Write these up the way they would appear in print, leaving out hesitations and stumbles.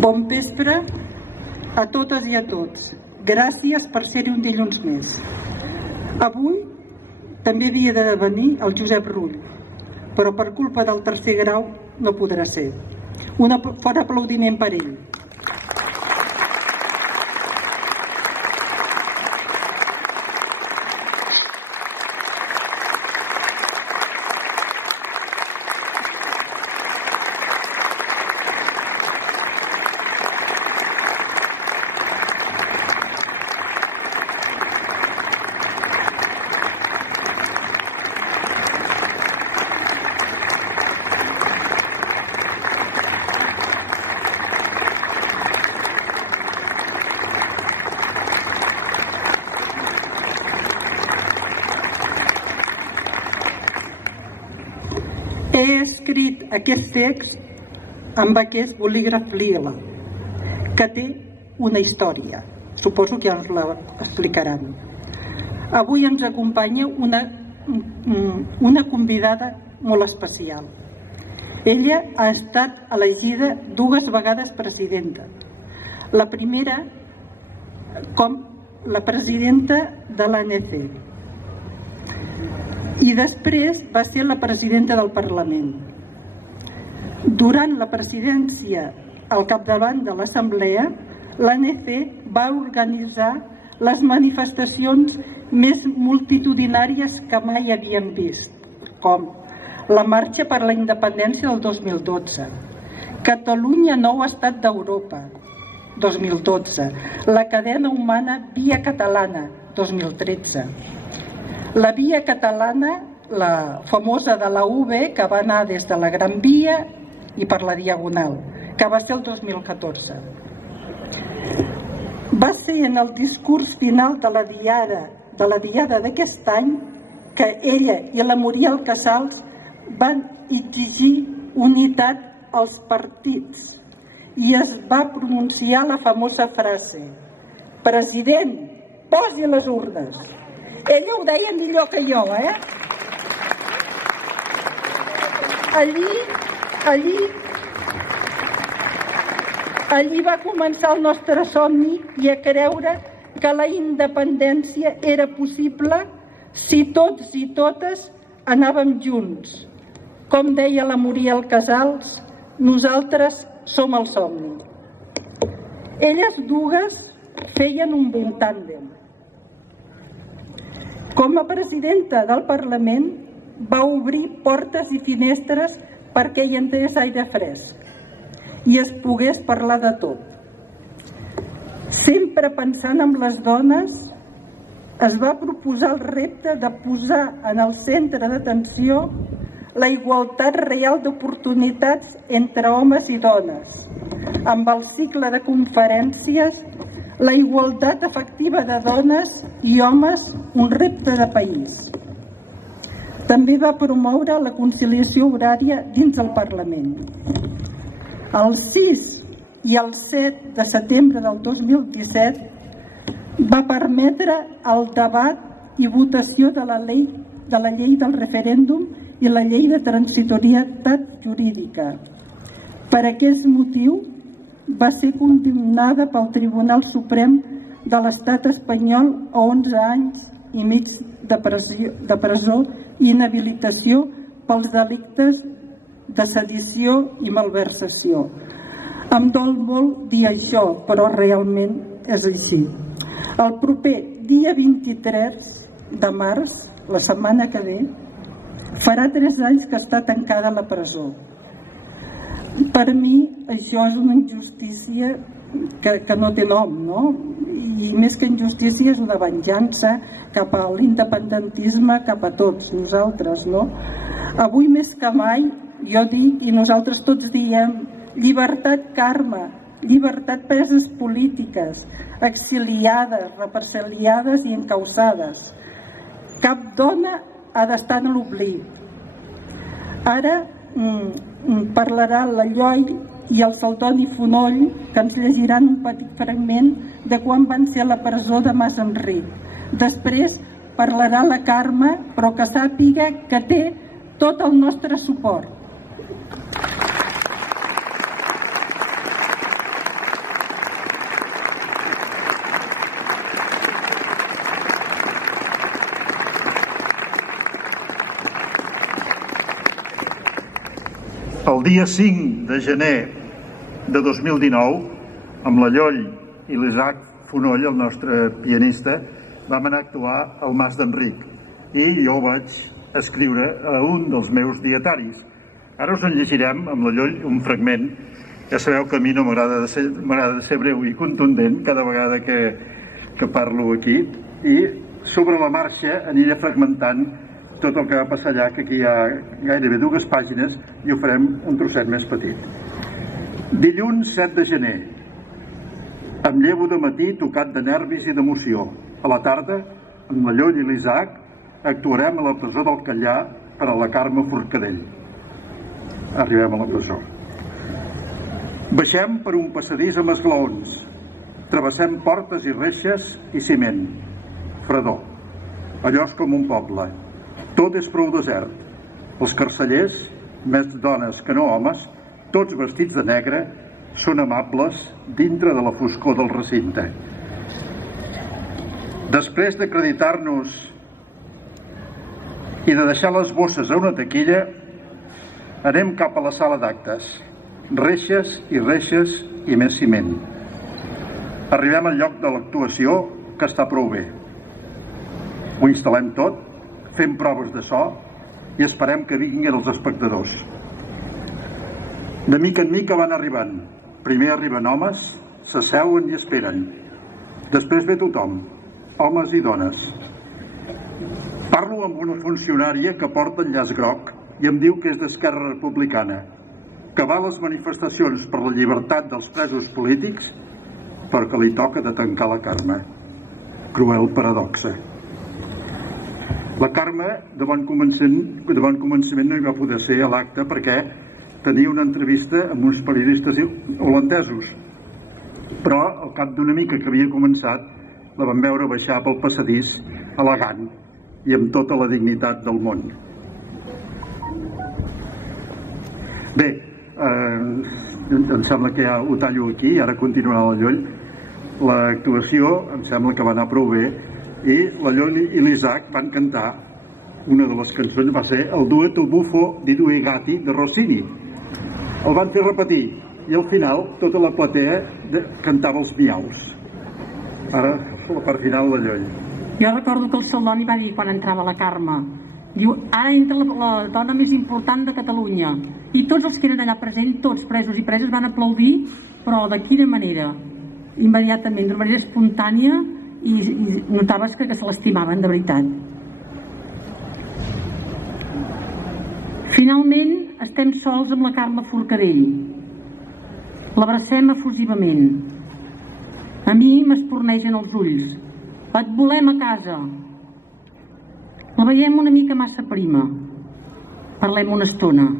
Bon vespre a totes i a tots. Gràcies per ser-hi un dilluns més. Avui també havia de venir el Josep Rull, però per culpa del tercer grau no podrà ser. Un fort aplaudiment per ell. He escrit aquest text amb aquest bolígraf lila, que té una història. Suposo que ja ens l'explicaran. Avui ens acompanya una convidada molt especial. Ella ha estat elegida 2 vegades presidenta. La primera com la presidenta de l'ANC. I després va ser la presidenta del Parlament. Durant la presidència al capdavant de l'Assemblea, l'ANC va organitzar les manifestacions més multitudinàries que mai havíem vist, com la Marxa per la Independència del 2012, Catalunya nou estat d'Europa, 2012, la cadena humana Via Catalana, 2013, la Via Catalana, la famosa de la UB, que va anar des de la Gran Via i per la Diagonal, que va ser el 2014. Va ser en el discurs final de la Diada d'aquest any que ella i la Muriel Casals van exigir unitat als partits i es va pronunciar la famosa frase: president, posi les urnes. Ella ho deia millor que jo, Allí va començar el nostre somni i a creure que la independència era possible si tots i totes anàvem junts. Com deia la Muriel Casals, nosaltres som el somni. Elles dues feien un bon tàndem. Com a presidenta del Parlament va obrir portes i finestres perquè hi entrés aire fresc i es pogués parlar de tot. Sempre pensant en les dones, es va proposar el repte de posar en el centre d'atenció la igualtat real d'oportunitats entre homes i dones, amb el cicle de conferències La igualtat efectiva de dones i homes, un repte de país. També va promoure la conciliació horària dins el Parlament. El 6 i el 7 de setembre del 2017 va permetre el debat i votació de la llei del referèndum i la llei de transitorietat jurídica. Per aquest motiu, va ser condemnada pel Tribunal Suprem de l'Estat espanyol a 11 anys i mig de presó i inhabilitació pels delictes de sedició i malversació. Em dol molt dir això, però realment és així. El proper dia 23 de març, la setmana que ve, farà 3 anys que està tancada a la presó. Per mi això és una injustícia que no té nom, no? I més que injustícia és una venjança cap a l'independentisme, cap a tots nosaltres, no? Avui més que mai jo dic, i nosaltres tots diem, llibertat Carme, llibertat preses polítiques, exiliades, represaliades i encausades. Cap dona ha d'estar en l'oblit. Ara parlarà la Lloi i el Saldoni Fonoll, que ens llegiran un petit fragment de quan van ser a la presó de Mas Enric. Després parlarà la Carme, però que sàpiga que té tot el nostre suport. El dia 5 de gener de 2019, amb la Lloll i l'Isaac Fonoll, el nostre pianista, vam anar a actuar al Mas d'Enric i jo vaig escriure a un dels meus dietaris. Ara us en llegirem amb la Lloll un fragment. Ja sabeu que a mi no m'agrada de ser breu i contundent cada vegada que parlo aquí, i sobre la marxa aniré fragmentant tot el que va passar allà, que aquí hi ha gairebé 2 pàgines, i ho farem un trosset més petit. Dilluns 7 de gener. Em llevo de matí tocat de nervis i d'emoció. A la tarda, amb la Lloll i l'Isaac, actuarem a la presó del Catllar per a la Carme Forcadell. Arribem a la presó. Baixem per un passadís amb esglaons. Travessem portes i reixes i ciment. Fredor. Allò és com un poble. Tot és prou desert. Els carcellers, més dones que no homes, tots vestits de negre, són amables dintre de la foscor del recinte. Després d'acreditar-nos i de deixar les bosses a una taquilla, anem cap a la sala d'actes. Reixes i més ciment. Arribem al lloc de l'actuació, que està prou bé. Ho instal·lem tot, fem proves de so i esperem que vinguin els espectadors. De mica en mica van arribant. Primer arriben homes, s'asseuen i esperen. Després ve tothom, homes i dones. Parlo amb una funcionària que porta el llaç groc i em diu que és d'Esquerra Republicana, que va a les manifestacions per la llibertat dels presos polítics, però que li toca de tancar la Carme. Cruel paradoxa. La Carme, de bon començament no hi va poder ser a l'acte perquè tenia una entrevista amb uns periodistes holandesos. Però, al cap d'una mica que havia començat, la vam veure baixar pel passadís, elegant i amb tota la dignitat del món. Bé, em sembla que ja ho tallo aquí, i ara continuarà la Lloll. L'actuació em sembla que va anar prou bé, i la Lloll i l'Isaac van cantar una de les cançons, va ser el dueto buffo di due gatti de Rossini. El van fer repetir i al final tota la platea cantava els miaus. Ara la part final la Lloll. Jo recordo que el Saldoni va dir quan entrava la Carme, diu, ara entra la dona més important de Catalunya, i tots els que eren allà presents, tots presos i preses, van aplaudir, però de quina manera? Immediatament, d'una manera espontània, i notaves que se l'estimaven de veritat. Finalment estem sols amb la Carme Forcadell. L'abracem efusivament. A mi m'espurnegen els ulls. Et volem a casa. La veiem una mica massa prima. Parlem una estona.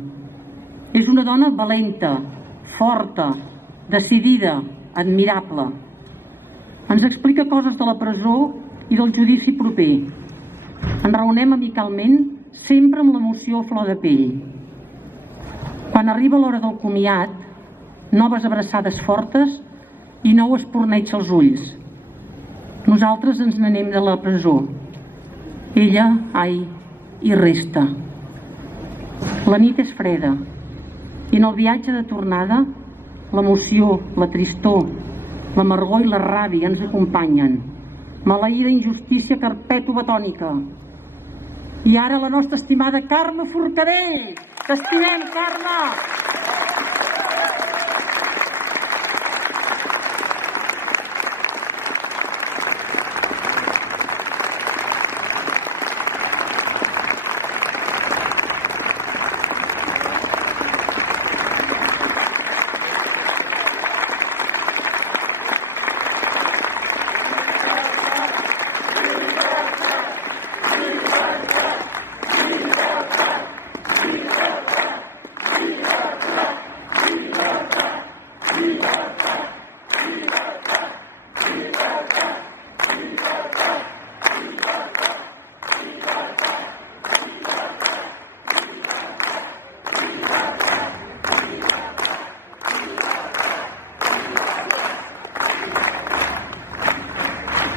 És una dona valenta, forta, decidida, admirable. Ens explica coses de la presó i del judici proper. Ens reúnem amicalment, sempre amb l'emoció a flor de pell. Quan arriba l'hora del comiat, noves abraçades fortes i nou espurneig als ulls. Nosaltres ens n'anem de la presó. Ella, ai, hi resta. La nit és freda i en el viatge de tornada l'emoció, la tristor, l'amargor i la ràbia ens acompanyen. Maleïda injustícia perpètua tònica. I ara la nostra estimada Carme Forcadell. T'estimem, Carme!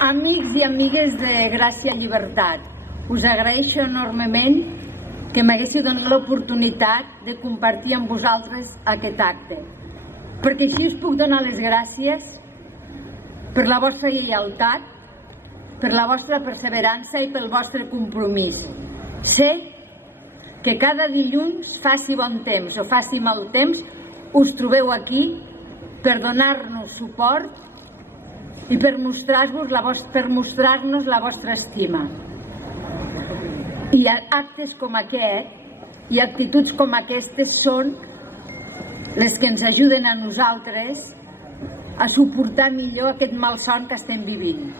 Amics i amigues de Gràcia i Llibertat, us agraeixo enormement que m'haguéssiu donat l'oportunitat de compartir amb vosaltres aquest acte, perquè així us puc donar les gràcies per la vostra lleialtat, per la vostra perseverança i pel vostre compromís. Sé que cada dilluns, faci bon temps o faci mal temps, us trobeu aquí per donar-nos suport i per mostrar-nos la vostra estima. I actes com aquest i actituds com aquestes són les que ens ajuden a nosaltres a suportar millor aquest malson que estem vivint.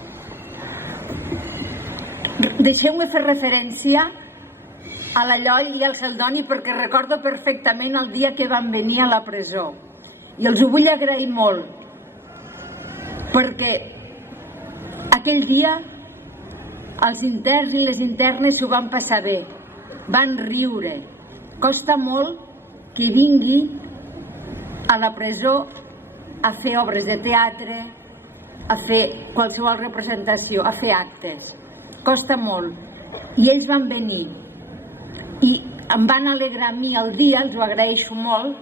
Deixeu-me fer referència a la Lloll i al Celdoni perquè recordo perfectament el dia que van venir a la presó i els ho vull agrair molt, perquè aquell dia els interns i les internes s'ho van passar bé, van riure. Costa molt que vingui a la presó a fer obres de teatre, a fer qualsevol representació, a fer actes. Costa molt. I ells van venir i em van alegrar a mi el dia, els ho agraeixo molt,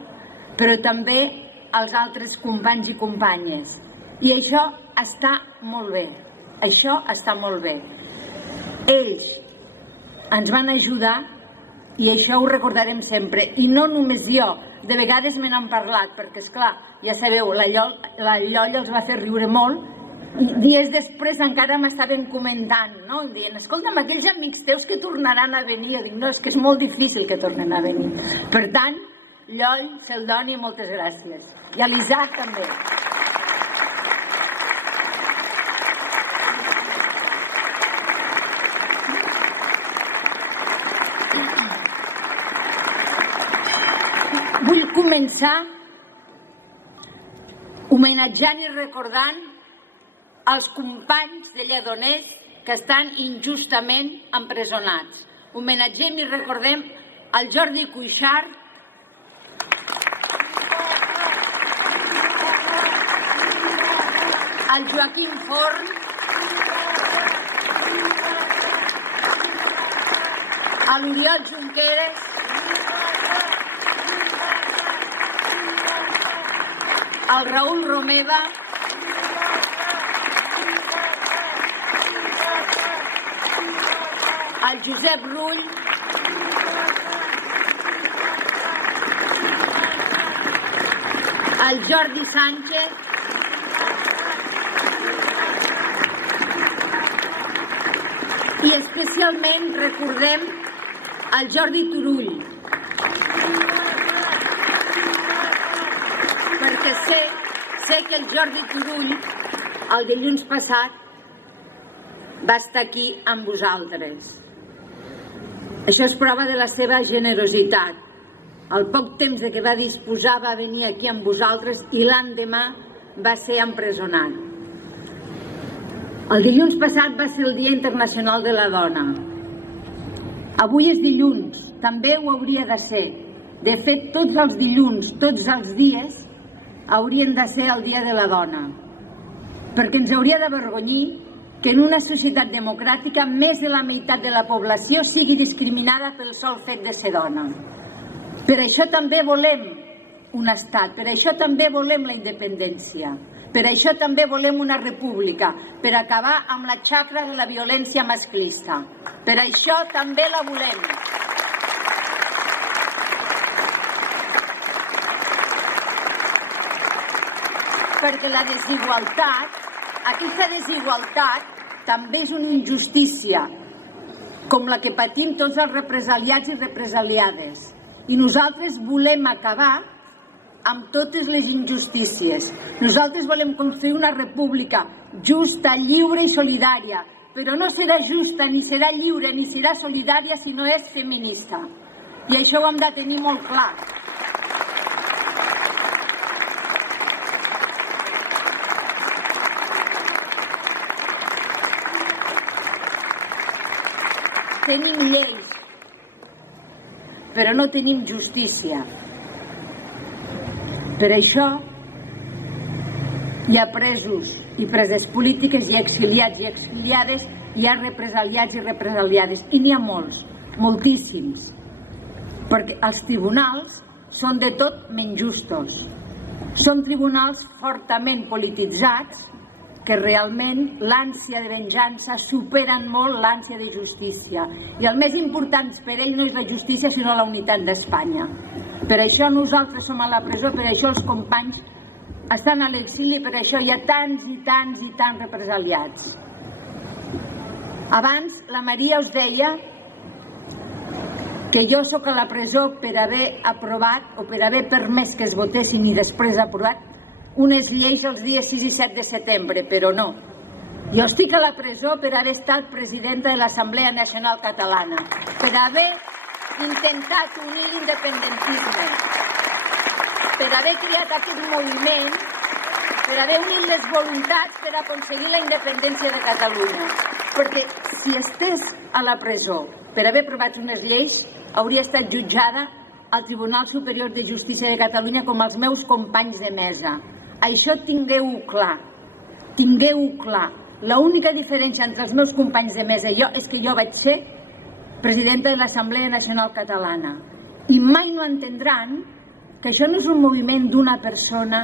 però també als altres companys i companyes. I això està molt bé, això està molt bé. Ells ens van ajudar i això ho recordarem sempre. I no només jo, de vegades me n'han parlat, perquè esclar, ja sabeu, la Llolla els va fer riure molt, i dies després encara m'estaven comentant, no? Em deien, escolta'm, aquells amics teus que tornaran a venir. Jo dic, no, és que és molt difícil que tornen a venir. Per tant, Lloll, Celdoni, moltes gràcies. I a l'Isaac també. Vull començar homenatjant i recordant els companys de Lledoners que estan injustament empresonats. Homenatgem i recordem el Jordi Cuixart, el Joaquim Forn, l'Oriol Junqueras, el Raül Romeva, el Josep Rull, el Jordi Sánchez, i especialment recordem el Jordi Turull, perquè sé que el Jordi Turull el dilluns passat va estar aquí amb vosaltres. Això és prova de la seva generositat. Al poc temps de que va disposar va venir aquí amb vosaltres i l'endemà va ser empresonat. El dilluns passat va ser el Dia Internacional de la Dona. Avui és dilluns, també ho hauria de ser. De fet, tots els dilluns, tots els dies, haurien de ser el Dia de la Dona. Perquè ens hauria d'avergonyir que en una societat democràtica més de la meitat de la població sigui discriminada pel sol fet de ser dona. Per això també volem un estat, per això també volem la independència, per això també volem una república, per acabar amb la xacra de la violència masclista. Per això també la volem. Perquè la desigualtat, aquesta desigualtat també és una injustícia, com la que patim tots els represaliats i represaliades. I nosaltres volem acabar amb totes les injustícies. Nosaltres volem construir una república justa, lliure i solidària, però no serà justa, ni serà lliure, ni serà solidària si no és feminista. I això ho hem de tenir molt clar. Tenim lleis, però no tenim justícia. Per això hi ha presos i preses polítiques, hi ha exiliats i exiliades, hi ha represaliats i represaliades, i n'hi ha molts, moltíssims, perquè els tribunals són de tot menys justos. Són tribunals fortament polititzats que realment l'ànsia de venjança superen molt l'ànsia de justícia. I el més important per ell no és la justícia, sinó la unitat d'Espanya. Per això nosaltres som a la presó, per això els companys estan a l'exili, per això hi ha tants i tants i tants represaliats. Abans la Maria us deia que jo sóc a la presó per haver aprovat o per haver permès que es votessin i després aprovat unes lleis els dies 6 i 7 de setembre, però no. Jo estic a la presó per haver estat presidenta de l'Assemblea Nacional Catalana, per haver intentat unir l'independentisme, per haver creat aquest moviment, per haver unit les voluntats per aconseguir la independència de Catalunya. Perquè si estés a la presó per haver aprovat unes lleis, hauria estat jutjada al Tribunal Superior de Justícia de Catalunya com els meus companys de mesa. Això tingueu-ho clar, tingueu-ho clar. L'única diferència entre els meus companys de mesa i jo és que jo vaig ser presidenta de l'Assemblea Nacional Catalana. I mai no entendran que això no és un moviment d'una persona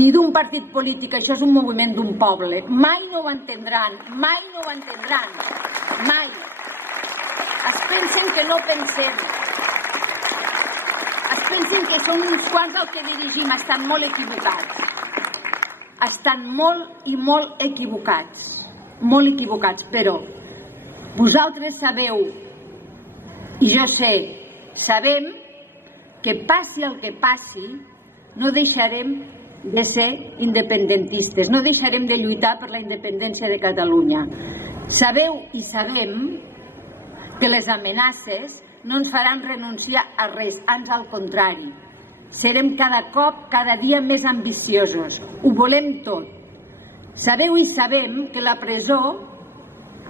ni d'un partit polític, això és un moviment d'un poble. Mai no ho entendran, mai no ho entendran, mai. Es pensen que no pensem. Es pensen que són uns quants el que dirigim, estan molt equivocats. Estan molt i molt equivocats, però vosaltres sabeu, i jo sé, sabem que passi el que passi, no deixarem de ser independentistes, no deixarem de lluitar per la independència de Catalunya. Sabeu i sabem que les amenaces no ens faran renunciar a res, ans al contrari. Serem cada cop, cada dia més ambiciosos. Ho volem tot. Sabeu i sabem que la presó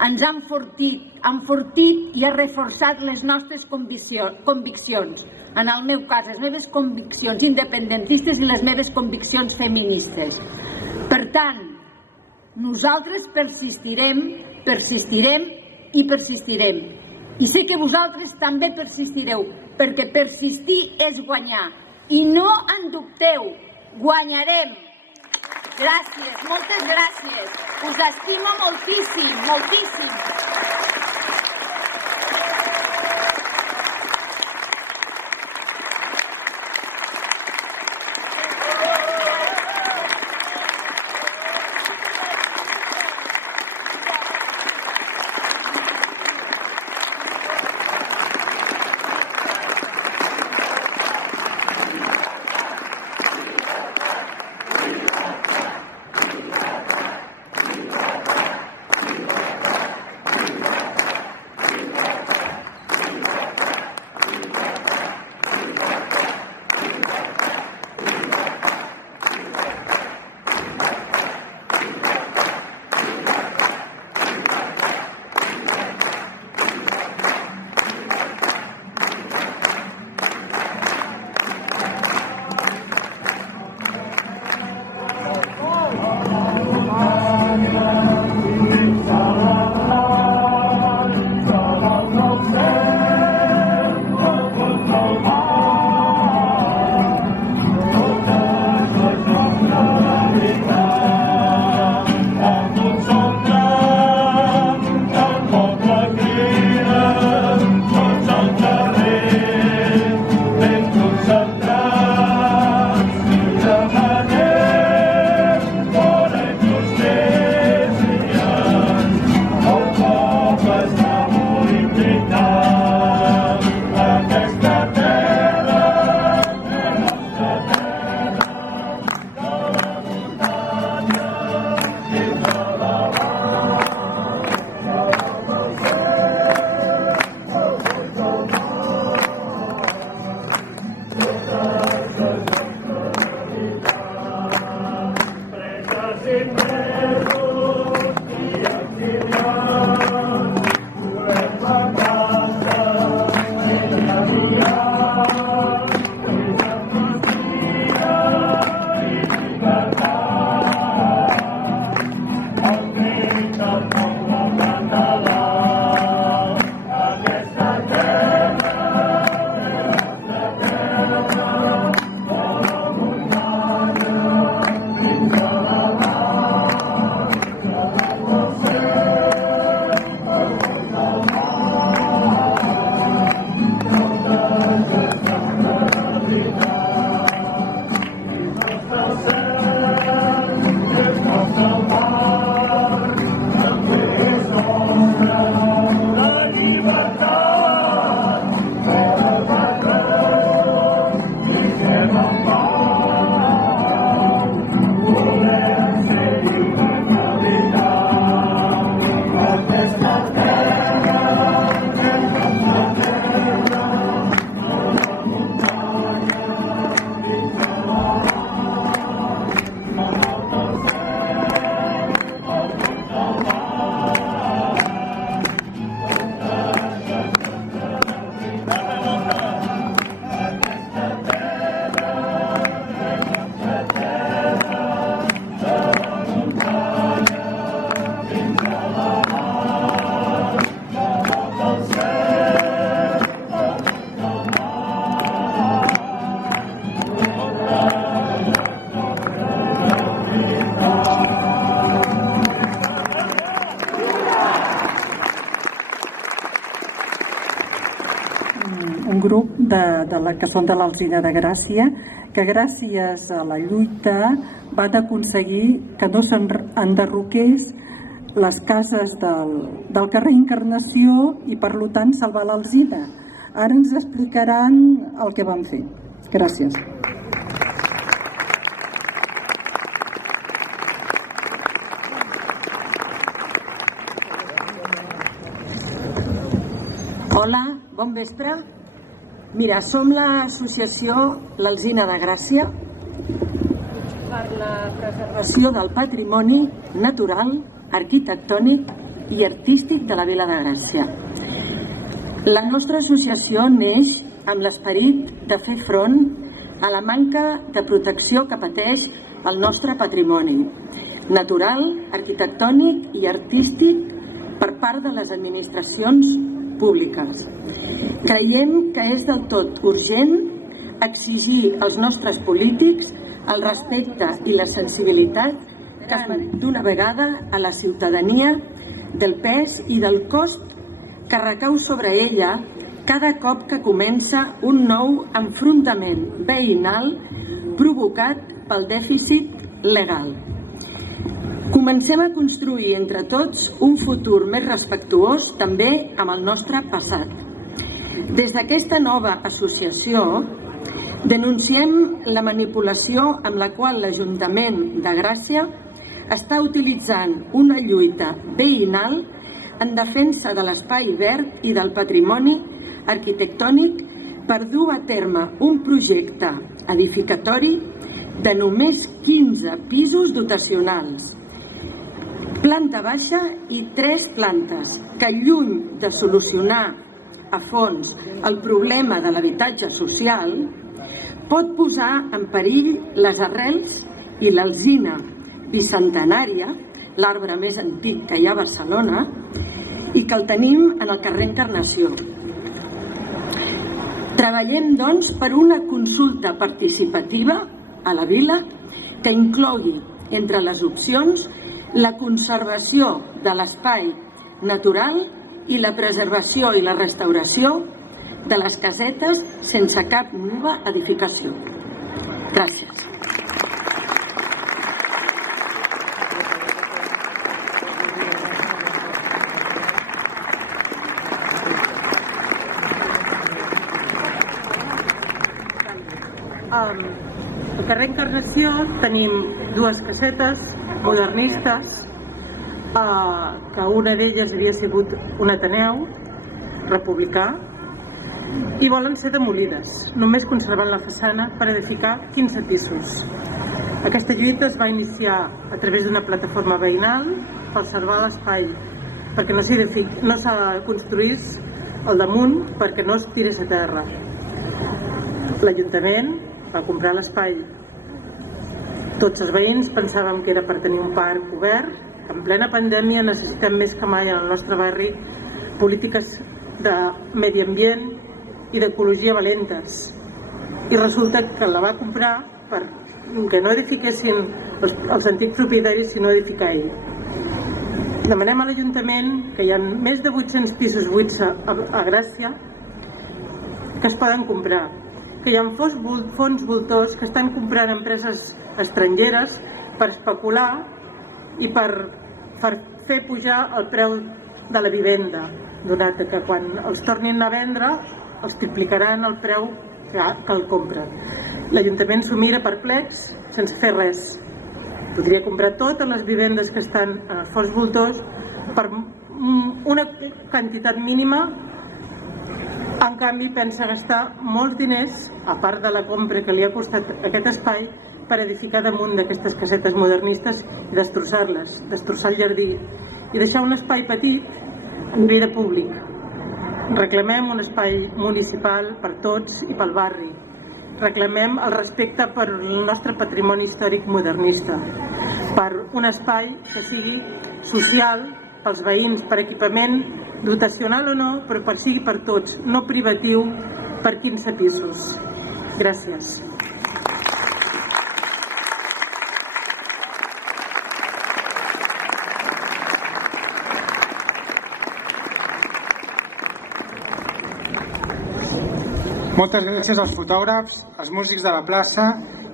ens ha enfortit i ha reforçat les nostres conviccions. En el meu cas, les meves conviccions independentistes i les meves conviccions feministes. Per tant, nosaltres persistirem i persistirem. I sé que vosaltres també persistireu, perquè persistir és guanyar. I no en dubteu, guanyarem. Gràcies, moltes gràcies. Us estimo moltíssim, moltíssim. que són de l'Alzina de Gràcia, que gràcies a la lluita van aconseguir que no s'enderroqués les cases del carrer Encarnació i, per tant, salvar l'Alzina. Ara ens explicaran el que van fer. Gràcies. Hola, bon vespre. Mira, som l'associació l'Alzina de Gràcia per la preservació del patrimoni natural, arquitectònic i artístic de la Vila de Gràcia. La nostra associació neix amb l'esperit de fer front a la manca de protecció que pateix el nostre patrimoni natural, arquitectònic i artístic per part de les administracions públiques. Creiem que és del tot urgent exigir als nostres polítics el respecte i la sensibilitat que d'una vegada a la ciutadania del pes i del cost que recau sobre ella cada cop que comença un nou enfrontament veïnal provocat pel dèficit legal. Comencem a construir entre tots un futur més respectuós també amb el nostre passat. Des d'aquesta nova associació denunciem la manipulació amb la qual l'Ajuntament de Gràcia està utilitzant una lluita veïnal en defensa de l'espai verd i del patrimoni arquitectònic per dur a terme un projecte edificatori de només 15 pisos dotacionals, planta baixa i 3 plantes, que lluny de solucionar a fons el problema de l'habitatge social, pot posar en perill les arrels i l'alzina bicentenària, l'arbre més antic que hi ha a Barcelona, i que el tenim en el carrer Encarnació. Treballem, doncs, per una consulta participativa a la vila que inclogui, entre les opcions, la conservació de l'espai natural i la preservació i la restauració de les casetes sense cap nova edificació. Gràcies. Al carrer Encarnació tenim 2 casetes modernistes, que una d'elles havia sigut un Ateneu republicà, i volen ser demolides, només conservant la façana per edificar 15 pisos. Aquesta lluita es va iniciar a través d'una plataforma veïnal per salvar l'espai, perquè no s'ha construís al damunt, perquè no es tirés a terra. L'Ajuntament va comprar l'espai. Tots els veïns pensàvem que era per tenir un parc obert. En plena pandèmia necessitem més que mai en el nostre barri polítiques de medi ambient i d'ecologia valentes. I resulta que la va comprar perquè no edifiquessin els antics propietaris, sinó edificar ell. Demanem a l'Ajuntament, que hi ha més de 800 pisos buits a Gràcia, que es poden comprar, que hi ha fons voltors que estan comprant empreses estrangeres per especular i per fer pujar el preu de la vivenda, donat que quan els tornin a vendre els triplicaran el preu que el compren. L'Ajuntament s'ho mira perplex sense fer res. Podria comprar totes les vivendes que estan en els fons voltors per una quantitat mínima. En canvi, pensa gastar molts diners, a part de la compra que li ha costat aquest espai, per edificar damunt d'aquestes casetes modernistes i destrossar-les, destrossar el jardí i deixar un espai petit a nivell de públic. Reclamem un espai municipal per tots i pel barri. Reclamem el respecte per el nostre patrimoni històric modernista, per un espai que sigui social pels veïns, per equipament dotacional o no, però per sigui per tots, no privatiu per 15 pisos. Gràcies. Moltes gràcies als fotògrafs, als músics de la plaça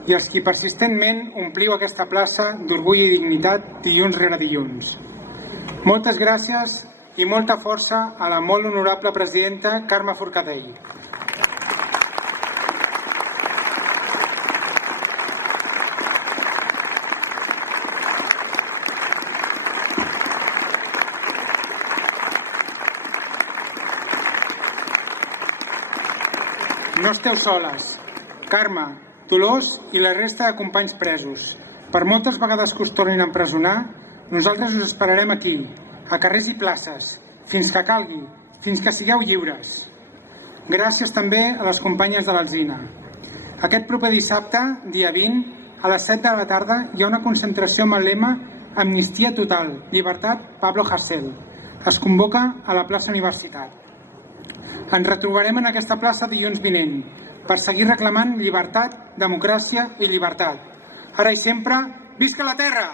i als qui persistentment ompliu aquesta plaça d'orgull i dignitat dilluns rere dilluns. Moltes gràcies i molta força a la molt honorable presidenta Carme Forcadell. No esteu soles. Carme, Dolors i la resta de companys presos. Per moltes vegades que us tornin a empresonar, nosaltres us esperarem aquí, a carrers i places, fins que calgui, fins que sigueu lliures. Gràcies també a les companyes de l'Alzina. Aquest proper dissabte, dia 20, a les 7 de la tarda, hi ha una concentració amb el lema Amnistia total, llibertat, Pablo Hasél. Es convoca a la plaça Universitat. Ens retrobarem en aquesta plaça dilluns vinent per seguir reclamant llibertat, democràcia i llibertat. Ara i sempre, visca la terra!